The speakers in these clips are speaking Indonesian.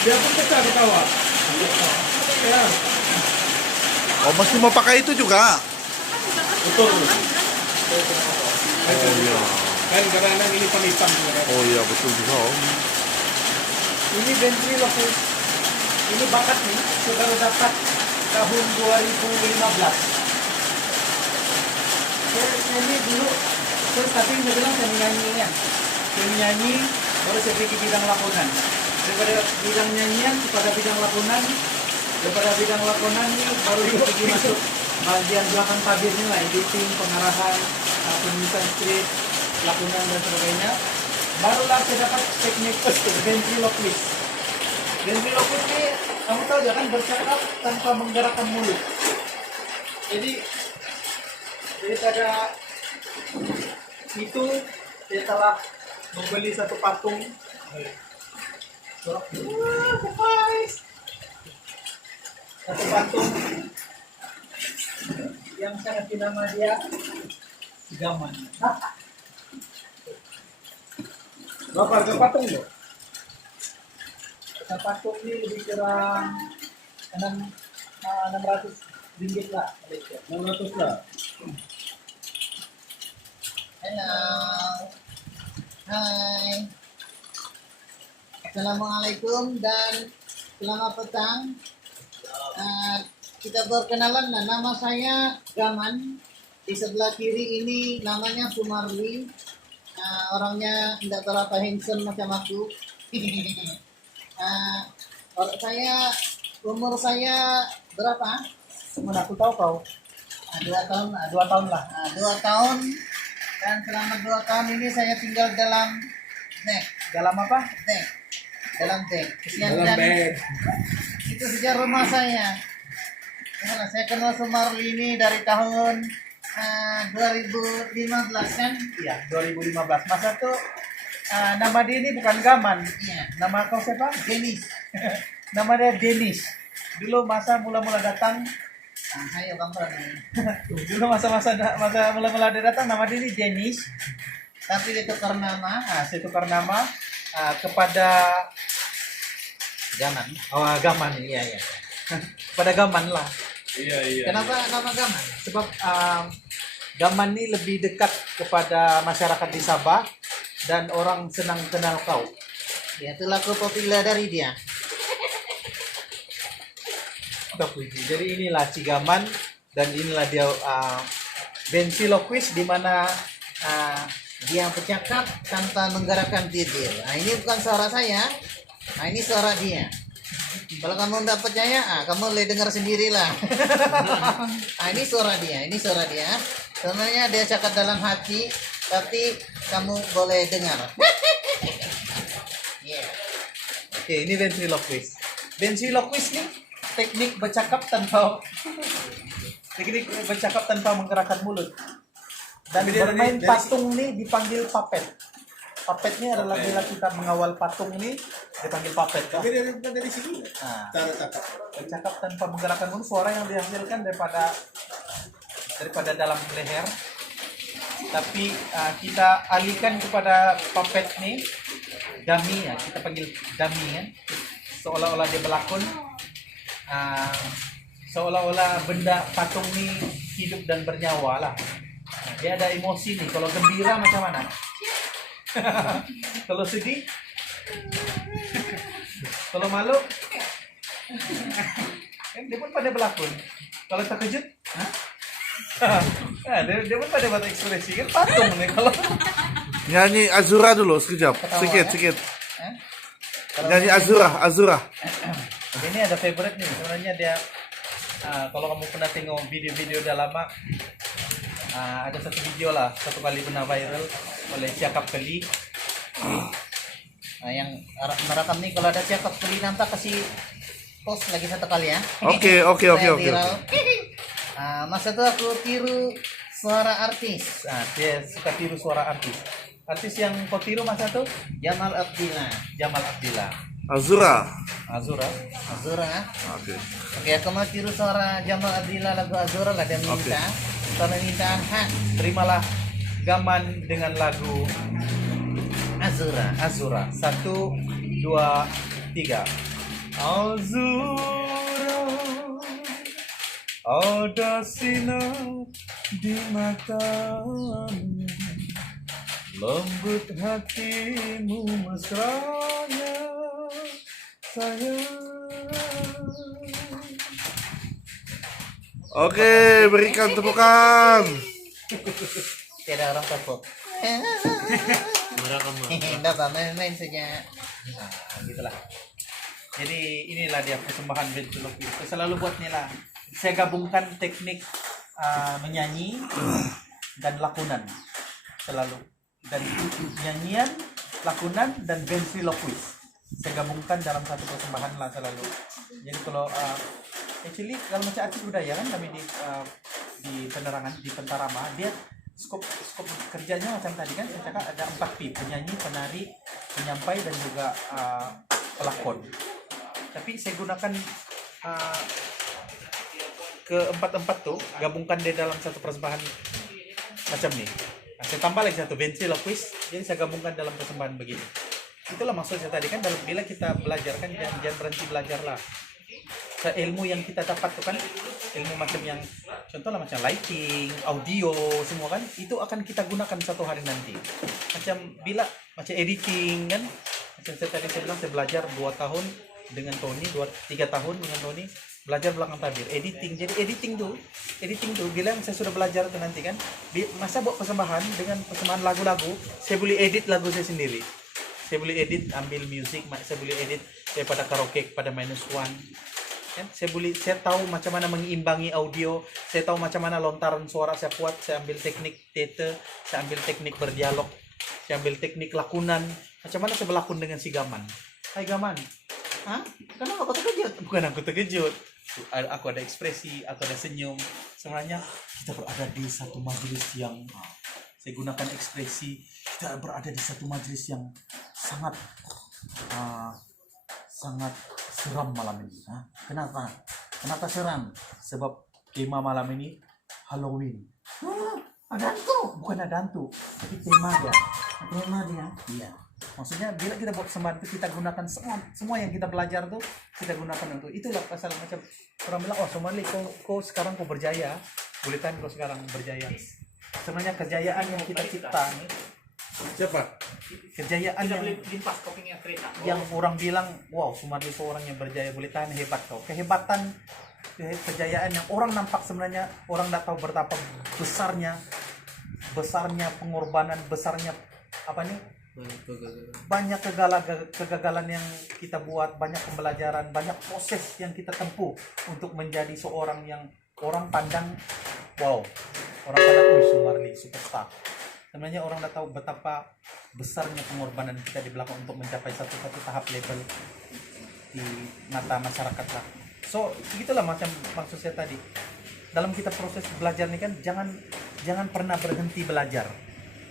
Dia pun pecah ketawa. Ya, Oh, masih mau pakai itu juga? betul. Oh iya. Kan karena ini penipan sebenarnya. Oh iya, betul juga Om. Ini ventriloquist. Ini bakat nih, saudara dapat tahun 2015. Ini dulu, saya starting saya bilang saya menyanyinya. Saya menyanyi, baru saya pergi ke bidang lakonan. Daripada bidang nyanyian kepada bidang lakonan, daripada bidang lakonan ini baru saya pergi masuk bagian belakang tabirnya lah, editing, pengarahan, penulisan skrip, lakonan dan sebagainya. Barulah saya dapat teknik ventriloquist. Ventriloquist ini, kamu tahu jangan bercakap tanpa menggerakkan mulut. Jadi daripada itu saya telah membeli satu patung. Surprise! Satu patung yang saya kasih nama dia Gaman. Berapa harga patung lo? Satu patung ini lebih kurang 600 ringgit lah. Malaysia. 600 lah. Halo. Hai. Assalamualaikum dan selamat petang. Kita berkenalan. Nah, nama saya Gaman. Di sebelah kiri ini namanya Sumarli. Orangnya tidak berapa handsome macam aku. Umur saya berapa? Mana aku tahu kau? 2 tahun lah. 2 tahun lah. 2 tahun. Dan selama 2 tahun ini saya tinggal dalam nek. Dalam apa? Nek. Dalam nek. Dalam bag. Itu sejak rumah saya. Nah, saya kenal Sumarli ini dari tahun 2015 kan? Iya, 2015. Masa tuh nama dia ini bukan Gaman. Iya. Nama kau siapa? Denis. Nama dia Denis. Dulu masa mula-mula datang, Ayo kampret. dulu masa mula-mula dia datang nama dia ini Denis. Tapi dia tukar nama. Saya tukar nama kepada Gaman. Gaman, iya. Kepada Gaman lah. Iya. Kenapa nama Gaman? Sebab Gaman ini lebih dekat kepada masyarakat di Sabah dan orang senang kenal kau. Ya, itu lagu populer dari dia. Puji. Jadi inilah Cigaman dan inilah dia ventriloquist di mana Dia bercakap tanpa menggerakkan bibir. Nah, ini bukan suara saya. Nah, ini suara dia. Kalau kamu tidak percaya, kamu boleh dengar sendirilah. Nah, ini suara dia. Ini suara dia. Sebenarnya dia cakap dalam hati, tapi kamu boleh dengar. Yeah. Oke, ini ventriloquist. Ventriloquist nih teknik bercakap tanpa menggerakkan mulut. Dan Tapi dia bermain dari- patung nih dipanggil puppet. Puppet ini adalah bila kita mengawal patung nih dipanggil puppet. Tapi dia bukan dari sini. Nah, Cara cakap. bercakap tanpa menggerakkan mulut, suara yang dihasilkan daripada dalam leher. Tapi kita alihkan kepada puppet nih, dummy ya, kita panggil dummy ya. Seolah-olah dia berlakon, seolah-olah benda patung nih hidup dan bernyawa lah. Nah, dia ada emosi nih. Kalau gembira macam mana? Kalau sedih? Kalau malu? Dia pun pada berlakon. Kalau terkejut? Dia pun pada buat ekspresi kan patung nih kalau. Nyanyi Azura dulu sekejap. Ketawa, Sikit. ya? Nyanyi Azura. Ini ada favorite nih sebenarnya dia. Kalau kamu pernah tengok video-video udah lama, ada satu video lah satu kali pernah viral oleh Siakap Keli. Nah, yang merekam nih kalau ada siapa kali nanti kasih post lagi satu kali ya. Oke. Supaya viral. Masa itu aku tiru suara artis. Nah, dia suka tiru suara artis. Artis yang kau tiru masa tuh Jamal Abdillah. Jamal Abdillah. Azura. Azura. Oke. Oke, aku mau tiru suara Jamal Abdillah lagu Azura lah dia minta. Permintaan hak Terimalah Gaman dengan lagu Azura. Azura. 1, 2, 3. Azura, ada sinar di matamu, lembut hatimu mesranya, sayang. Oke, berikan tepukan. Tidak orang tepuk. Enggak apa main-main saja. Nah, gitulah. Jadi inilah dia persembahan ventriloquist. Saya selalu buat inilah. Saya gabungkan teknik menyanyi dan lakonan selalu. Dan nyanyian, lakonan dan ventriloquist. Saya gabungkan dalam satu persembahan lah selalu. Jadi kalau actually kalau macam artis budaya kan kami di penerangan di Pentarama, dia skop kerjanya macam tadi kan saya cakap ada 4 P, penyanyi, penari, penyampai dan juga pelakon. Tapi saya gunakan keempat tuh, gabungkan di dalam satu persembahan macam ni. Nah, saya tambah lagi satu ventriloquist, jadi saya gabungkan dalam persembahan begini. Itulah maksud saya tadi kan, bila kita belajar kan jangan berhenti belajar lah. Ilmu yang kita dapat tuh kan ilmu macam yang contohnya macam lighting, audio, semua kan itu akan kita gunakan satu hari nanti. Macam editing kan, macam saya bilang saya belajar 2 tahun dengan Tony, 3 tahun dengan Tony belajar belakang tabir editing. Jadi editing tuh bila saya sudah belajar tuh nanti kan masa buat persembahan dengan persembahan lagu-lagu, saya boleh edit lagu saya sendiri. Saya boleh edit, ambil music, saya boleh edit daripada karaoke pada -1 kan. Saya tahu macam mana mengimbangi audio, saya tahu macam mana lontaran suara saya buat, saya ambil teknik theater, saya ambil teknik berdialog, saya ambil teknik lakonan, macam mana saya berlakon dengan si Gaman. Hai Gaman, hah? Kenapa kau terkejut? Bukan aku terkejut, aku ada ekspresi, aku ada senyum. Sebenarnya kita berada di satu majelis yang saya gunakan ekspresi, kita berada di satu majelis yang sangat seram malam ini. Kenapa? Kenapa seram? Sebab tema malam ini Halloween. Ada hantu? Bukan ada hantu, tapi tema dia. Iya. Maksudnya bila kita buat persembahan itu kita gunakan semua yang kita belajar tuh kita gunakan untuk itulah pasal macam orang bilang, oh Somali kau sekarang kau berjaya, boleh kan kau sekarang berjaya. Sebenarnya kejayaan yang kita cipta Siapa? kejayaan yang limpas kopinya kereta. yang orang bilang wow Sumarli seorang yang berjaya, boleh tahan, hebat kau. Kejayaan yang orang nampak sebenarnya orang tidak tahu betapa besarnya pengorbanan, besarnya apa nih, banyak kegagalan yang kita buat, banyak pembelajaran, banyak proses yang kita tempuh untuk menjadi seorang yang orang pandang wow, orang pandang Sumarli superstar. Sebenarnya orang tidak tahu betapa besarnya pengorbanan kita di belakang untuk mencapai satu tahap level di mata masyarakat lah. So begitulah macam maksud saya tadi. Dalam kita proses belajar ini kan jangan pernah berhenti belajar.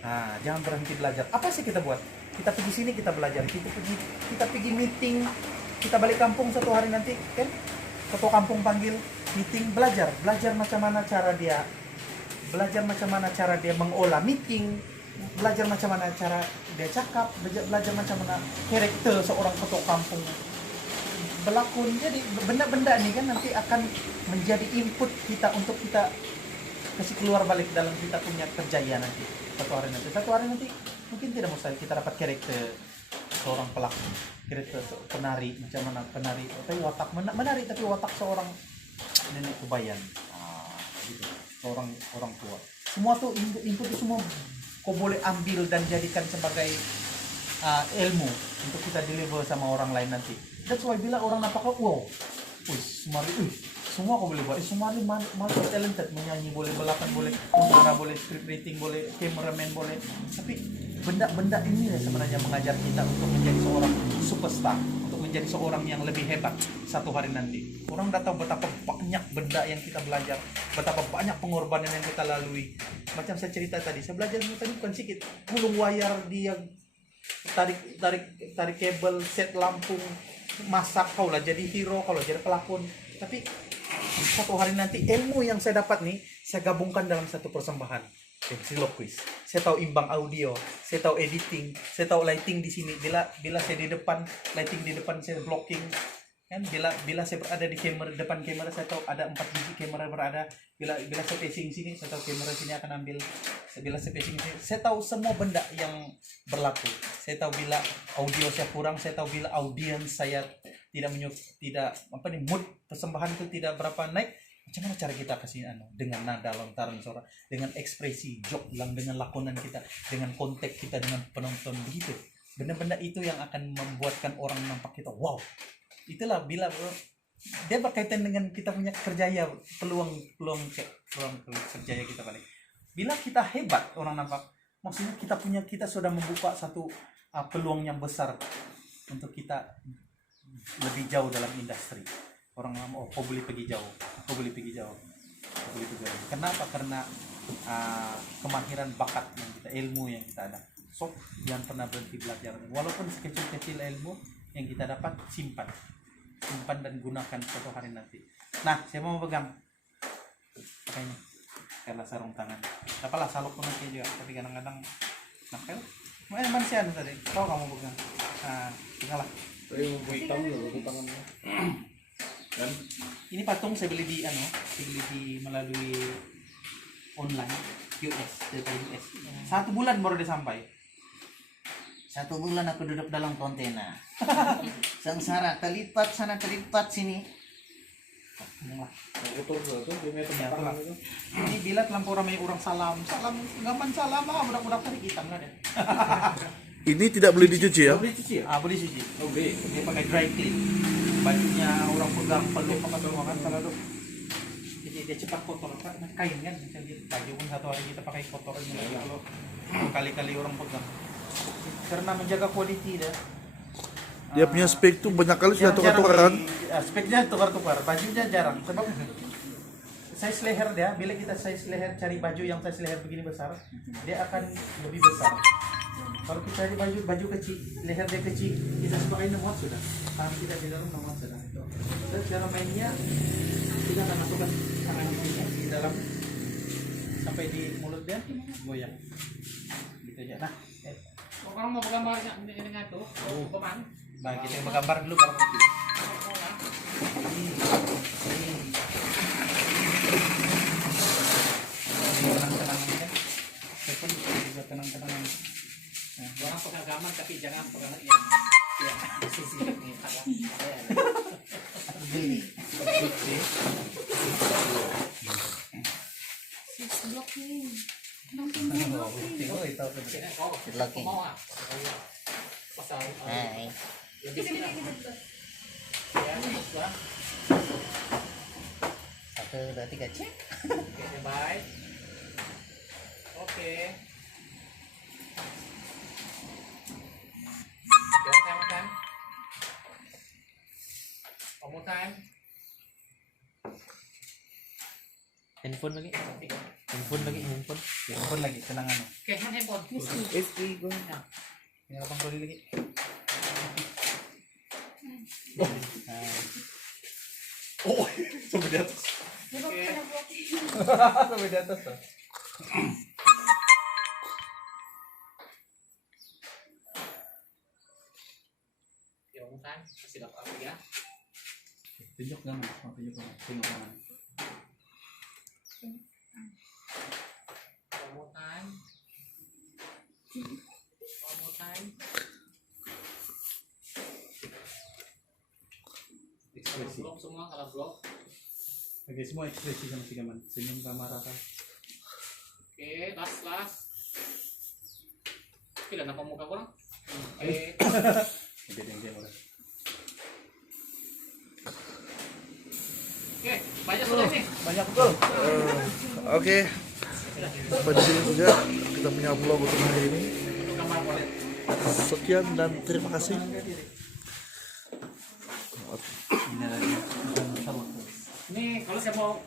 Nah, jangan berhenti belajar. Apa sih kita buat? Kita pergi sini kita belajar. Kita pergi meeting. Kita balik kampung satu hari nanti kan? Ketua kampung panggil meeting, belajar macam mana cara dia mengolah meeting, belajar macam mana cara dia cakap, belajar macam mana karakter seorang ketua kampung berlakon. Jadi benda-benda ini kan nanti akan menjadi input kita untuk kita kasih keluar balik dalam kita punya kerjaya nanti. Satu hari nanti mungkin tidak mustahil kita dapat karakter seorang pelakon, karakter penari, macam mana penari, tapi watak menari tapi watak seorang nenek kubayan. Gitu. Orang tua. Semua tuh input itu semua kau boleh ambil dan jadikan sebagai ilmu untuk kita deliver sama orang lain nanti. That's why bila orang nampak wow, Sumarli, semua kau boleh buat. Sumarli malah talented, menyanyi boleh, belakang boleh, mengarah boleh, script writing boleh, cameraman boleh. Tapi benda-benda ini sebenarnya mengajar kita untuk menjadi seorang superstar, untuk menjadi seorang yang lebih hebat satu hari nanti. Orang dah tahu betapa banyak benda yang kita belajar, betapa banyak pengorbanan yang kita lalui. Macam saya cerita tadi, saya belajar tadi bukan sedikit, gulung wayar dia, tarik kabel, set lampu, masak, kau lah jadi hero, kalau jadi pelakon. Tapi satu hari nanti ilmu yang saya dapat nih, saya gabungkan dalam satu persembahan. Ventriloquist. Saya tahu imbang audio, saya tahu editing, saya tahu lighting di sini. Bila saya di depan, lighting di depan saya blocking, Kan bila saya berada di depan kamera, saya tahu ada 4 biji kamera berada. Bila saya facing sini, saya tahu kamera sini akan ambil. Bila saya facing sini, saya tahu semua benda yang berlaku. Saya tahu bila audio saya kurang, saya tahu bila audiens saya tidak mood persembahan itu tidak berapa naik. Macam mana cara kita kasih dengan nada, lontaran suara, dengan ekspresi, joke lang, dengan lakonan kita, dengan konteks kita dengan penonton begitu. Benda-benda itu yang akan membuatkan orang nampak kita wow. Itulah bila dia berkaitan dengan kita punya kerjaya, peluang kerjaya kita balik. Bila kita hebat, orang nampak, maksudnya kita sudah membuka satu peluang yang besar untuk kita lebih jauh dalam industri. Orang ngomong, kau boleh pergi jauh. Kenapa? Karena kemahiran bakat yang kita, ilmu yang kita ada. So, jangan pernah berhenti belajar. Walaupun sekecil-kecil ilmu yang kita dapat, simpan dan gunakan suatu hari nanti. Nah, saya mau pegang pakainya karena sarung tangan. Apalah saluk pun nanti juga, tapi kadang-kadang nakal. Mana sih tadi? Kau kamu pegang. Tinggal lah. Hitam loh tangannya. Dan Ini patung saya beli di melalui online US, dari US. 1 bulan baru dia sampai. 1 bulan aku duduk dalam kontainer. Sengsara, terlipat sana, terlipat sini. kotor tuh dia punya tempat itu. Ini bila terlampau ramai orang salam, gaman salam budak-budak tadi kita nggak ada. Ini tidak boleh dicuci ya? Boleh cuci ya? Boleh cuci. Oke. Dia pakai dry clean. Bajunya orang pegang peluk apa semua kan kalau jadi dia cepat kotor kain kan macam gitu. Baju pun 1 hari kita pakai kotor ini kalau kali-kali orang pegang. Karena menjaga quality dia. Dia punya spek tuh banyak kali sudah tukar-tukaran. Speknya tukar-tukar, bajunya jarang. Sebab size leher dia, bila kita size leher cari baju yang size leher begini besar, dia akan lebih besar. Kalau kita cari baju kecil, leher dia kecil, kita sebagai muat sudah. Tangan kita di dalam muat sudah. Terus cara mainnya kita akan masukkan tangan ini di dalam sampai di mulut dia, goyang. Gitu aja. Nah, Orang mau gambar dengan tuh, kemana? bagi kita bergambar dulu kalau mau. Tenang-tenang aja. Saya pun juga tenang-tenang. Orang pegang gambar tapi jangan pegang yang di sisi ini. Beli. Blocking. Hai. Satu, dua, tiga, cek. Oke, baik. Oke. Jangan makan. Omutan. Handphone lagi. Handphone lagi, tenang anu. Oke, handphone. Tinggal 80 lagi. Oh, sampai di atas. Oke. Sampai di atas tuh. Ya, omutan. Kasih dapat apa ya? Tunjuk kan, mau tunjuk kan. Tengok kanan. Omutan. Omutan. Ekspresi. Blok semua, kalau blok. Oke, semua ekspresi sama si Gaman. Senyum sama rata. Oke, las. Pila na muka ko lang. Oke. Oke, dia udah. Oke, banyak sudah ini. Banyak betul. Oke, sampai di sini saja kita punya vlog untuk hari ini. Untuk gambar boleh. Sekian dan terima kasih. Ini lagi. Ini kalau saya mau